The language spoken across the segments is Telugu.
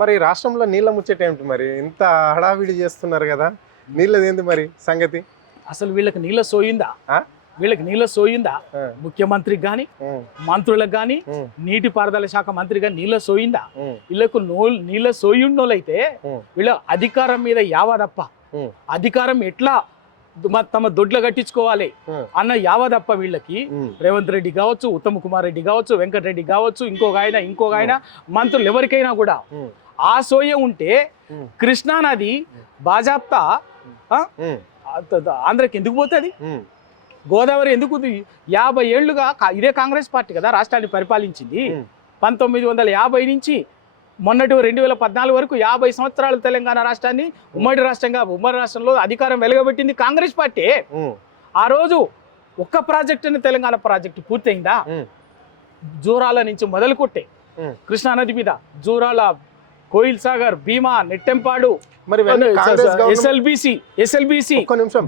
మరి రాష్ట్రంలో నీళ్ళ ముచ్చట ఏమిటి మరి? ఇంత హడావిడి చేస్తున్నారు కదా, నీళ్ళదేంది మరి సంగతి? అసలు వీళ్ళకి నీళ్ళ సోయిందా? వీళ్ళకి నీళ్ళ సోయిందా? ముఖ్యమంత్రికి కానీ మంత్రులకు కానీ నీటిపారుదల శాఖ మంత్రి కానీ నీళ్ళ సోయిందా? వీళ్ళకు నీళ్ళ సోయున్నోళ్ళైతే వీళ్ళ అధికారం మీద యావదప్ప, అధికారం ఎట్లా తమ దొడ్ల కట్టించుకోవాలి అన్న యావదప్ప వీళ్ళకి రేవంత్ రెడ్డి కావచ్చు, ఉత్తమ్ కుమార్ రెడ్డి కావచ్చు, వెంకటరెడ్డి కావచ్చు, ఇంకొక ఆయన మంత్రులు ఎవరికైనా కూడా ఆ సోయ ఉంటే కృష్ణా నది బాజాప్తా ఆంధ్రకి ఎందుకు పోతుంది? గోదావరి ఎందుకు? 50 ఏళ్లుగా ఇదే కాంగ్రెస్ పార్టీ కదా రాష్ట్రాన్ని పరిపాలించింది. 1950 నుంచి మొన్నటి 2014 వరకు 50 సంవత్సరాలు తెలంగాణ రాష్ట్రాన్ని ఉమ్మడి రాష్ట్రంలో అధికారం వెలగబెట్టింది కాంగ్రెస్ పార్టీ. ఆ రోజు ఒక్క ప్రాజెక్టుని తెలంగాణ ప్రాజెక్టు పూర్తయిందా? జూరాల నుంచి మొదలుకొట్టే కృష్ణానది మీద జూరాల, కోయిల్ సాగర్, భీమా, నెట్టెంపాడు, మరి ఎస్ఎల్బిసి,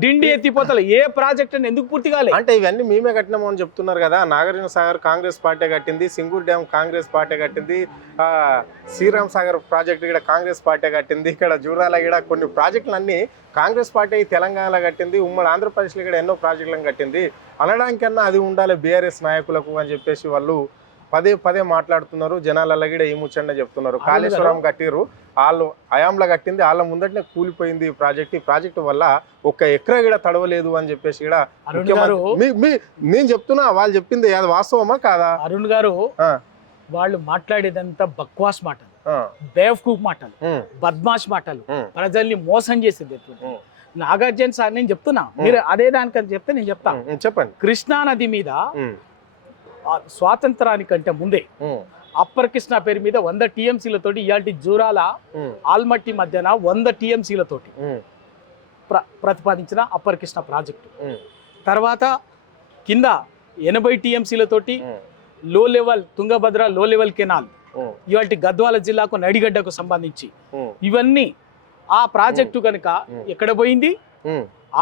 డిండి ఎత్తిపోతలు ఏ ప్రాజెక్ట్ అని ఎందుకు పూర్తి కాలేదు? అంటే ఇవన్నీ మేమే కట్టినాము అని చెప్తున్నారు కదా. నాగార్జున సాగర్ కాంగ్రెస్ పార్టీ కట్టింది, సింగూర్ డ్యామ్ కాంగ్రెస్ పార్టీ కట్టింది, శ్రీరామ్ సాగర్ ప్రాజెక్టు కూడా కాంగ్రెస్ పార్టీ కట్టింది, ఇక్కడ జూరాల కూడా కొన్ని ప్రాజెక్టులు అన్ని కాంగ్రెస్ పార్టీ తెలంగాణలో కట్టింది, ఉమ్మడి ఆంధ్రప్రదేశ్లో కూడా ఎన్నో ప్రాజెక్టులను కట్టింది. అనడానికన్నా అది ఉండాలి బీఆర్ఎస్ నాయకులకు అని చెప్పేసి వాళ్ళు పదే మాట్లాడుతున్నారు. జనాలలో కూడా ఈ ముచ్చండ చెప్తున్నారు. కాళేశ్వరం కట్టిరు, వాళ్ళు హయాంలో కట్టింది, వాళ్ళ ముందటనే కూలిపోయింది ఈ ప్రాజెక్టు వల్ల ఒక్క ఎకరా కూడా తడవలేదు అని చెప్పేసి కూడా నేను చెప్తున్నా. వాళ్ళు చెప్పింది అది వాస్తవమా కాదా? అరుణ్ గారు వాళ్ళు మాట్లాడేదంతా బక్వాస్ మాటలు, బేవకూఫ్ మాటలు, బద్మాష్ మాటలు, ప్రజల్ని మోసం చేసేది. నాగార్జున సార్ నేను చెప్తున్నా, మీరు అదే దానికని చెప్తే నేను చెప్తాను. చెప్పండి. కృష్ణా నది మీద స్వాతంత్రానికంటే ముందే అప్పర్ కృష్ణ పేరు మీద 100 టీఎంసీలతోటి ఇయాల్టి జూరాల ఆల్మట్టి మధ్యన 100 టీఎంసీలతోటి ప్రతిపాదించిన అప్పర్ కృష్ణ ప్రాజెక్టు. తర్వాత కింద 80 టీఎంసీలతోటి లో లెవెల్ తుంగభద్ర లో లెవెల్ కెనాల్ ఇవాళ గద్వాల జిల్లాకు నడిగడ్డకు సంబంధించి ఇవన్నీ ఆ ప్రాజెక్టు కనుక ఎక్కడ పోయింది?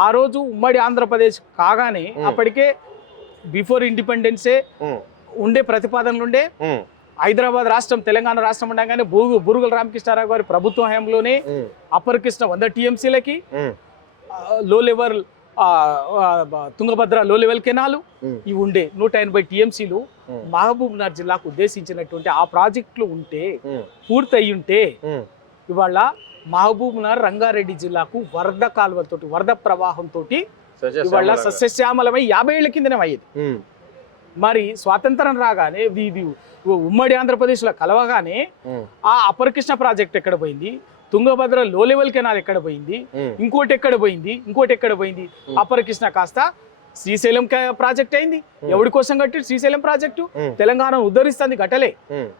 ఆ రోజు ఉమ్మడి ఆంధ్రప్రదేశ్ కాగానే అప్పటికే బిఫోర్ ఇండిపెండెన్సే ఉండే ప్రతిపాదనలు ఉండే. హైదరాబాద్ రాష్ట్రం తెలంగాణ రాష్ట్రం ఉండగానే బూరుగుల రామకృష్ణారావు గారి ప్రభుత్వ హయాంలోనే అప్పర్ కృష్ణ 100 టీఎంసీలకి లో లెవెల్ తుంగభద్ర లో లెవెల్ కెనాలు ఇవి ఉండే 180 టీఎంసీలు మహబూబ్ నగర్ జిల్లాకు ఉద్దేశించినటువంటి ఆ ప్రాజెక్టులు ఉంటే పూర్తి అయి ఉంటే ఇవాళ మహబూబ్ నగర్ రంగారెడ్డి జిల్లాకు వరద కాలువలతోటి వరద ప్రవాహంతో ఇవాళ సస్యశ్యామలమై 50 ఏళ్ల కిందనే అయ్యేది. మరి స్వాతంత్రం రాగానే ఉమ్మడి ఆంధ్రప్రదేశ్లో కలవగానే ఆ అప్పర్ కృష్ణ ప్రాజెక్ట్ ఎక్కడ పోయింది? తుంగభద్ర లో లెవెల్ కెనాల్ ఎక్కడ పోయింది? ఇంకోటి ఎక్కడ పోయింది? అప్పర్ కృష్ణ కాస్త శ్రీశైలం ప్రాజెక్ట్ అయింది. ఎవరి కోసం కట్టిరు శ్రీశైలం ప్రాజెక్టు? తెలంగాణను ఉద్ధరిస్తుంది కట్టలే,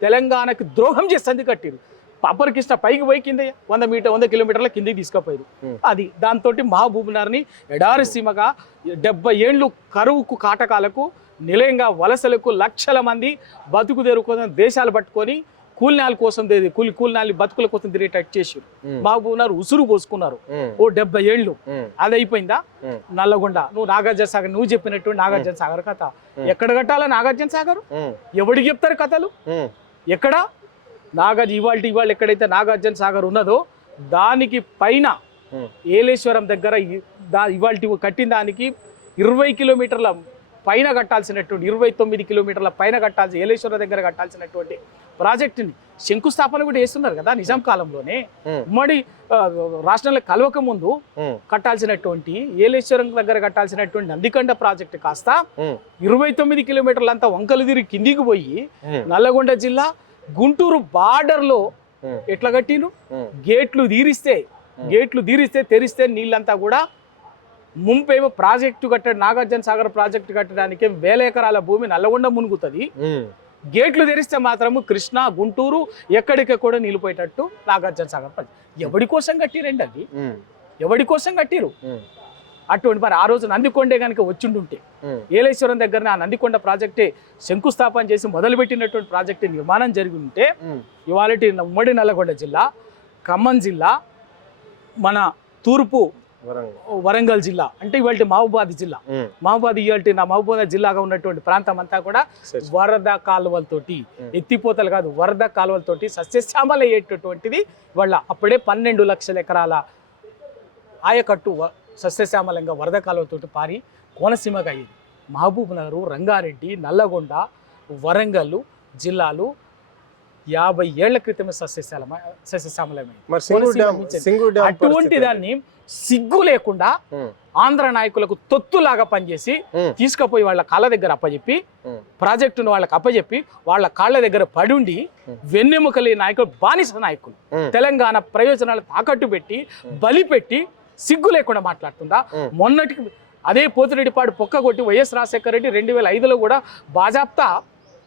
తెలంగాణకు ద్రోహం చేస్తుంది కట్టిరు. అప్పర్ కృష్ణ పైకి పోయి కింద 100 కిలోమీటర్ల కిందికి తీసుకుపోయారు. అది దాంతో మహబూబ్ నగర్ని ఎడారి సీమగా 70 ఏళ్ళు కరువుకు కాటకాలకు నిలయంగా వలసలకు లక్షల మంది బతుకు తెరుకోసం దేశాలు పట్టుకొని కూలినాల కోసం కూలినాలి బతుకుల కోసం తిరిగేటట్టు చేసారు. మహబూబ్ నగర్ ఉసురు పోసుకున్నారు 70 ఏళ్ళు. అది అయిపోయిందా? నల్లగొండ, నువ్వు నాగార్జున సాగర్, నువ్వు చెప్పినట్టు నాగార్జున సాగర్ కథ ఎక్కడ కట్టాలా? నాగార్జున సాగర్ ఎవడికి చెప్తారు కథలు? ఎక్కడ ఇవాళ ఎక్కడైతే నాగార్జున సాగర్ ఉన్నదో దానికి పైన ఏలేశ్వరం దగ్గర ఇవాళ కట్టిన దానికి 20 కిలోమీటర్ల పైన కట్టాల్సినటువంటి 29 కిలోమీటర్ల పైన ఏలేశ్వరం దగ్గర కట్టాల్సినటువంటి ప్రాజెక్టుని శంకుస్థాపన కూడా చేస్తున్నారు కదా నిజాం కాలంలోనే. ఉమ్మడి రాష్ట్రంలో కలవక ముందు కట్టాల్సినటువంటి ఏలేశ్వరం దగ్గర కట్టాల్సినటువంటి నందికొండ ప్రాజెక్టు కాస్త 29 కిలోమీటర్లంతా వంకలు తిరిగి కిందికి పోయి నల్లగొండ జిల్లా గుంటూరు బార్డర్లో ఎట్లా కట్టిను? గేట్లు తీరిస్తే తెరిస్తే నీళ్ళంతా కూడా ముంపేమో ప్రాజెక్టు నాగార్జున సాగర్ ప్రాజెక్టు కట్టడానికి 1000 ఎకరాల భూమి నల్లగొండ మునుగుతుంది. గేట్లు తెరిస్తే మాత్రము కృష్ణా గుంటూరు ఎక్కడికి కూడా నిలిపోయేటట్టు నాగార్జున సాగర్ ప్రాజెక్ట్. ఎవడి కోసం కట్టిరండి? అది ఎవడి కోసం కట్టిరు? అటువంటి మరి ఆ రోజు నందికొండే కనుక వచ్చిండుంటే ఏలేశ్వరం దగ్గర ఆ నందికొండ ప్రాజెక్టే శంకుస్థాపన చేసి మొదలుపెట్టినటువంటి ప్రాజెక్టు నిర్మాణం జరిగి ఉంటే ఇవాళ ఉమ్మడి నల్లగొండ జిల్లా, ఖమ్మం జిల్లా, మన తూర్పు వరంగల్ జిల్లా అంటే ఇవాళ మహబూబాద్ జిల్లా. మహబూబాద్ నా మహబూబాద్ జిల్లాగా ఉన్నటువంటి ప్రాంతం అంతా కూడా వరద కాలువలతోటి, ఎత్తిపోతలు కాదు వరద కాలువలతోటి సస్యశ్యామల అయ్యేటటువంటిది. వాళ్ళ అప్పుడే 12 లక్షల ఎకరాల ఆయకట్టు సస్యశ్యామలంగా వరద కాలువలతోటి పారి కోనసీమగా అయ్యేది. మహబూబ్ నగర్, రంగారెడ్డి, నల్లగొండ, వరంగల్ జిల్లాలు 50 ఏళ్ల క్రితమే సస్యశ్యామలమైంది. అటువంటి దాన్ని సిగ్గు లేకుండా ఆంధ్ర నాయకులకు తొత్తులాగా పనిచేసి తీసుకుపోయి వాళ్ళ కాళ్ళ దగ్గర అప్పచెప్పి, ప్రాజెక్టును వాళ్ళకి అప్పచెప్పి వాళ్ళ కాళ్ళ దగ్గర పడుండి వెన్నెముకలి నాయకులు, బానిస నాయకులు తెలంగాణ ప్రయోజనాలు తాకట్టు పెట్టి బలి పెట్టి సిగ్గు లేకుండా మాట్లాడుతుందా? మొన్నటికి అదే పోతిరెడ్డిపాడు పొక్క కొట్టి వైఎస్ రాజశేఖర రెడ్డి 2005లో కూడా బాజాప్తా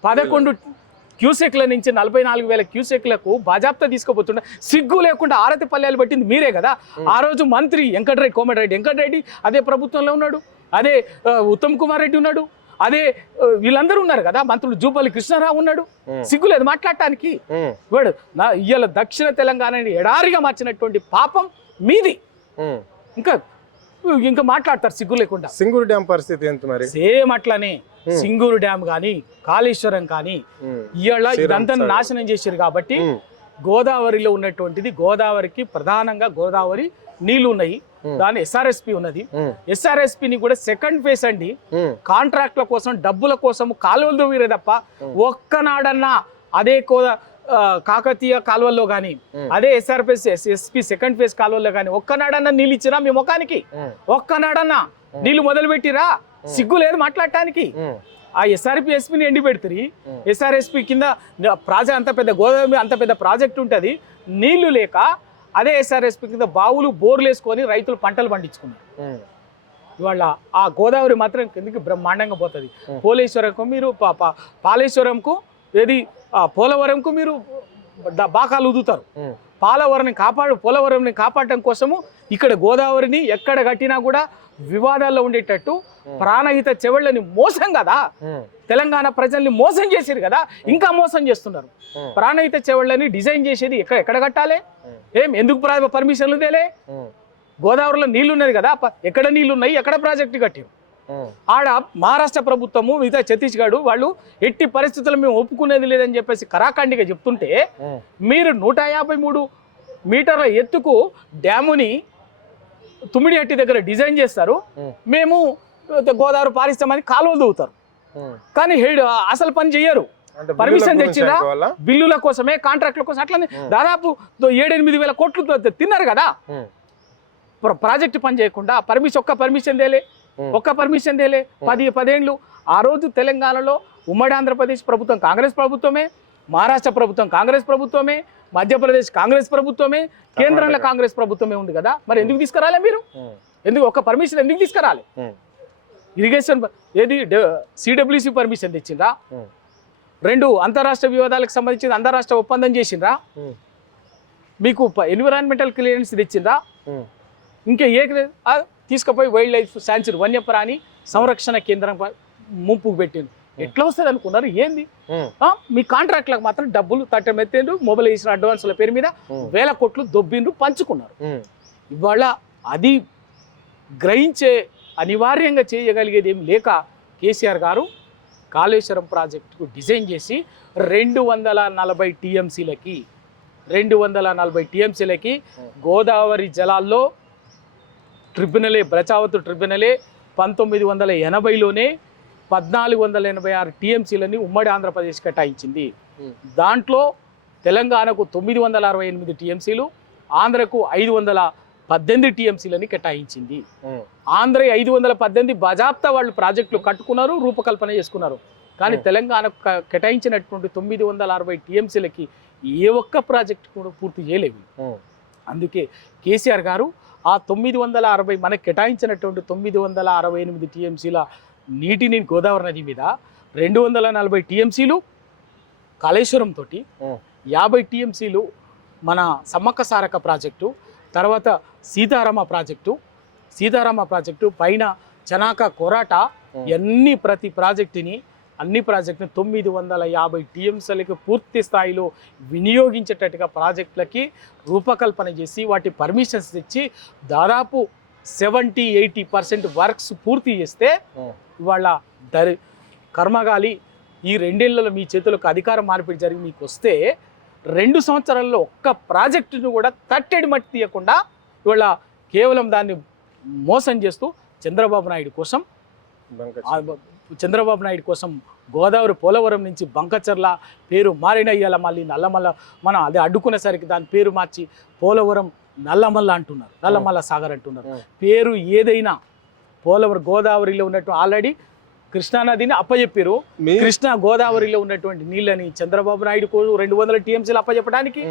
11 క్యూసెక్ల నుంచి 44,000 క్యూసెక్లకు బాజాప్తా తీసుకుపోతుండే సిగ్గు లేకుండా ఆరతి పల్లెలు పెట్టింది మీరే కదా. ఆ రోజు మంత్రి కోమటిరెడ్డి వెంకటరెడ్డి అదే ప్రభుత్వంలో ఉన్నాడు, అదే ఉత్తమ్ కుమార్ రెడ్డి ఉన్నాడు, అదే వీళ్ళందరూ ఉన్నారు కదా, మంత్రులు జూపల్లి కృష్ణారావు ఉన్నాడు. సిగ్గులేదు మాట్లాడటానికి. వాడు ఇవాళ దక్షిణ తెలంగాణని ఎడారిగా మార్చినటువంటి పాపం మీది. ఇంకా మాట్లాడతారు సిగ్గు లేకుండా. సింగూరు డ్యామ్ పరిస్థితి ఎంత మరి? సేమ్ అట్లానే సింగూరు డ్యామ్ కానీ కాళేశ్వరం కానీ ఇవాళ ఇదంతా నాశనం చేశారు. కాబట్టి గోదావరిలో ఉన్నటువంటిది, గోదావరికి ప్రధానంగా గోదావరి నీళ్లు ఉన్నాయి, దాని ఎస్ఆర్ఎస్పి ఉన్నది. ఎస్ఆర్ఎస్పిని కూడా సెకండ్ ఫేజ్ అండి, కాంట్రాక్ట్ల కోసం డబ్బుల కోసం కాలువలు దూవిరే తప్ప ఒక్కనాడన్నా అదే కాకతీయ కాలువల్లో కానీ అదే ఎస్పి సెకండ్ ఫేజ్ కాలువల్లో కానీ ఒక్కనాడన్నా నీళ్ళు ఇచ్చిరా మీ ముఖానికి? ఒక్కనాడన్నా నీళ్లు మొదలు పెట్టిరా? సిగ్గు లేదు మాట్లాడటానికి. ఆ ఎస్ఆర్ఎస్పిని ఎండి పెడుతుంది. ఎస్ఆర్ఎస్పి కింద ప్రాజెక్ట్ అంత పెద్ద గోదావరి అంత పెద్ద ప్రాజెక్ట్ ఉంటుంది, నీళ్లు లేక అదే ఎస్ఆర్ఎస్పి కింద బావులు బోర్లు వేసుకొని రైతులు పంటలు పండించుకున్నారు. ఇవాళ ఆ గోదావరి మాత్రం కిందకి బ్రహ్మాండంగా పోతుంది. పోలేశ్వరంకు మీరు పాలేశ్వరంకు ఏది పోలవరంకు మీరు బాకాలు ఊదుతారు. పోలవరంని కాపాడటం కోసము ఇక్కడ గోదావరిని ఎక్కడ కట్టినా కూడా వివాదాల్లో ఉండేటట్టు ప్రాణహిత చెవళ్ళని మోసం కదా, తెలంగాణ ప్రజల్ని మోసం చేశారు కదా, ఇంకా మోసం చేస్తున్నారు. ప్రాణహిత చెవళ్ళని డిజైన్ చేసేది ఎక్కడ కట్టాలి? ఎందుకు పర్మిషన్లు తేలే? గోదావరిలో నీళ్లు ఉన్నది కదా, ఎక్కడ నీళ్లు ఉన్నాయి, ఎక్కడ ప్రాజెక్టు కట్టారు? ఆడ మహారాష్ట్ర ప్రభుత్వము మిగతా ఛత్తీస్గఢ్ వాళ్ళు ఎట్టి పరిస్థితుల్లో మేము ఒప్పుకునేది లేదని చెప్పేసి కరాఖండిగా చెప్తుంటే మీరు 153 మీటర్ల ఎత్తుకు డ్యాముని తుమ్మిడిహట్టి దగ్గర డిజైన్ చేస్తారు, మేము గోదావరి పారిస్తామని కాలువలు దూవుతారు. కానీ అసలు పని చెయ్యరు. పర్మిషన్ తెచ్చిరా బిల్లుల కోసమే, కాంట్రాక్ట్ల కోసం. అట్లనే దాదాపు 7-8 వేల కోట్లు తిన్నారు కదా ప్రాజెక్టు పని చేయకుండా. ఒక్క పర్మిషన్ తేలే 10 ఏళ్ళు. ఆ రోజు తెలంగాణలో ఉమ్మడి ఆంధ్రప్రదేశ్ ప్రభుత్వం కాంగ్రెస్ ప్రభుత్వమే, మహారాష్ట్ర ప్రభుత్వం కాంగ్రెస్ ప్రభుత్వమే, మధ్యప్రదేశ్ కాంగ్రెస్ ప్రభుత్వమే, కేంద్రంలో కాంగ్రెస్ ప్రభుత్వమే ఉంది కదా. మరి ఎందుకు తీసుకురాలే మీరు? ఒక్క పర్మిషన్ ఎందుకు తీసుకురాలి? ఇరిగేషన్ ఏది సిడబ్ల్యూసి పర్మిషన్ తెచ్చిందా? 2 అంతరాష్ట్ర వివాదాలకు సంబంధించి అంతరాష్ట్ర ఒప్పందం చేసిండ్రా? మీకు ఎన్విరాన్మెంటల్ క్లియరెన్స్ తెచ్చిందా? ఇంకా తీసుకుపోయి వైల్డ్ లైఫ్ శాంచురీ వన్యప్రాణి సంరక్షణ కేంద్రం ముంపుకు పెట్టింది. ఎట్లా వస్తుంది అనుకున్నారు? ఏంది మీ కాంట్రాక్ట్లకు మాత్రం డబ్బులు తట్టమెత్తిండ్రు, మొబైలైజేషన్ అడ్వాన్సుల పేరు మీద 1000 కోట్లు దొబ్బిండ్రు, పంచుకున్నారు. ఇవాళ అది గ్రహించే అనివార్యంగా చేయగలిగేది ఏం లేక కేసీఆర్ గారు కాళేశ్వరం ప్రాజెక్టుకు డిజైన్ చేసి 240 టీఎంసీలకి గోదావరి జలాల్లో బ్రచావతు ట్రిబ్యునలే 1980లోనే 1486 టీఎంసీలని ఉమ్మడి ఆంధ్రప్రదేశ్ కేటాయించింది. దాంట్లో తెలంగాణకు 968 టీఎంసీలు, ఆంధ్రకు 518 టీఎంసీలని కేటాయించింది. ఆంధ్ర 518 బాజాప్తా వాళ్ళు ప్రాజెక్టులు కట్టుకున్నారు, రూపకల్పన చేసుకున్నారు. కానీ తెలంగాణకు కేటాయించినటువంటి 960 టీఎంసీలకి ఏ ఒక్క ప్రాజెక్టు కూడా పూర్తి చేయలేవు. అందుకే కేసీఆర్ గారు ఆ 960 మనకు కేటాయించినటువంటి 968 టీఎంసీల నీటిని గోదావరి నది మీద 240 టీఎంసీలు కాళేశ్వరం తోటి, 50 టీఎంసీలు మన సమ్మక్క సారక ప్రాజెక్టు, తర్వాత సీతారామ ప్రాజెక్టు పైన చనాక కొరాట, ప్రతి ప్రాజెక్టుని 950 టీఎంసీలకి పూర్తి స్థాయిలో వినియోగించేటట్టుగా ప్రాజెక్టులకి రూపకల్పన చేసి వాటి పర్మిషన్స్ తెచ్చి దాదాపు 70-80% వర్క్స్ పూర్తి చేస్తే ఇవాళ కర్మగాలి ఈ 2 ఏళ్లలో మీ చేతులకు అధికారం మార్పిడి జరిగి మీకు వస్తే 2 సంవత్సరాల్లో ఒక్క ప్రాజెక్టును కూడా తట్టెడి మట్టి తీయకుండా ఇవాళ కేవలం దాన్ని మోసం చేస్తూ చంద్రబాబు నాయుడు కోసం గోదావరి పోలవరం నుంచి బంకచర్ల పేరు మారిన ఇయ్యాల మళ్ళీ నల్లమల్ల మనం అది అడ్డుకునేసరికి దాని పేరు మార్చి పోలవరం నల్లమల్ల అంటున్నారు, నల్లమల్ల సాగర్ అంటున్నారు. పేరు ఏదైనా పోలవరం గోదావరిలో ఉన్నట్టు ఆల్రెడీ కృష్ణానదిని అప్పచెప్పారు. కృష్ణా గోదావరిలో ఉన్నటువంటి నీళ్ళని చంద్రబాబు నాయుడుకు 200 టీఎంసీలు అప్పచెప్పడానికి,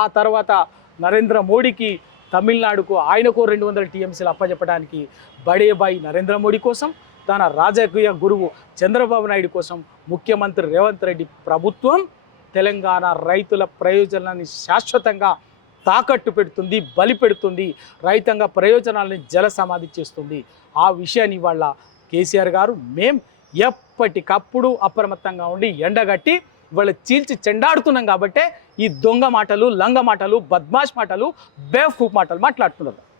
ఆ తర్వాత నరేంద్ర మోడీకి తమిళనాడుకు ఆయనకు 200 టీఎంసీలు అప్పచెప్పడానికి బడేబాయి నరేంద్ర మోడీ కోసం, తన రాజకీయ గురువు చంద్రబాబు నాయుడు కోసం ముఖ్యమంత్రి రేవంత్ రెడ్డి ప్రభుత్వం తెలంగాణ రైతుల ప్రయోజనాన్ని శాశ్వతంగా తాకట్టు పెడుతుంది, బలి పెడుతుంది, రైతాంగ ప్రయోజనాలని జల సమాధి చేస్తుంది. ఆ విషయాన్ని ఇవాళ కేసీఆర్ గారు మేం ఎప్పటికప్పుడు అప్రమత్తంగా ఉండి ఎండగట్టి ఇవాళ చీల్చి చెండాడుతున్నాం కాబట్టే ఈ దొంగ మాటలు, లంగ మాటలు, బద్మాష్ మాటలు, బేవకూఫ్ మాటలు మాట్లాడుతున్నారు.